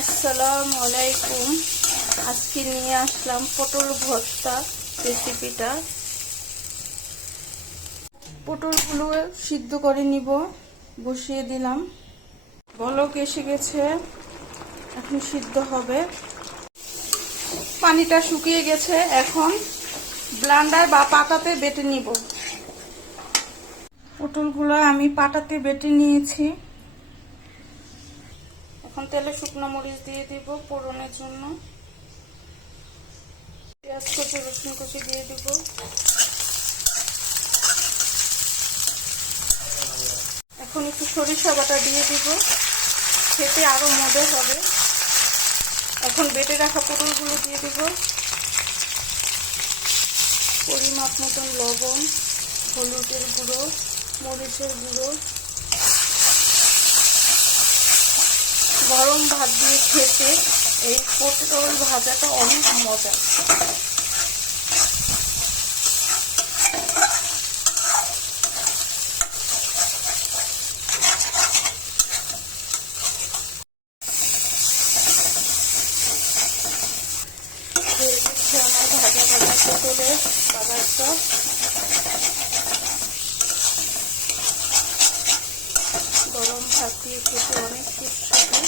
আসসালামু আলাইকুম। আজকে নিয়ে আসলাম পটল ভর্তা রেসিপিটা। পটলগুলো সিদ্ধ করে নিব, বসিয়ে দিলাম। বলক এসে গেছে, এখন সিদ্ধ হবে। পানিটা শুকিয়ে গেছে, এখন ব্লান্ডার বা পাটাতে বেটে নিব। পটলগুলো আমি পাটাতে বেটে নিয়েছি। এখন তেলে শুকনো মরিচ দিয়ে দিব পোড়নের জন্য। পেঁয়াজ কুচি রসুন কুচি দিয়ে দিব। এখন একটু সরিষা বাটা দিয়ে দিব। খেতে আরও মজা হবে। এখন বেটে রাখা পটলগুলো দিয়ে দিব। পরিমাপ মতন লবণ, হলুদের গুঁড়ো, মরিচের গুঁড়ো। গরম ভাত দিয়ে খেতে এই পটল ভাজাটা অনেক মজা। ভাজা ভাজা বাজারটা গরম ভাত দিয়ে খেতে অনেক সুস্বাদু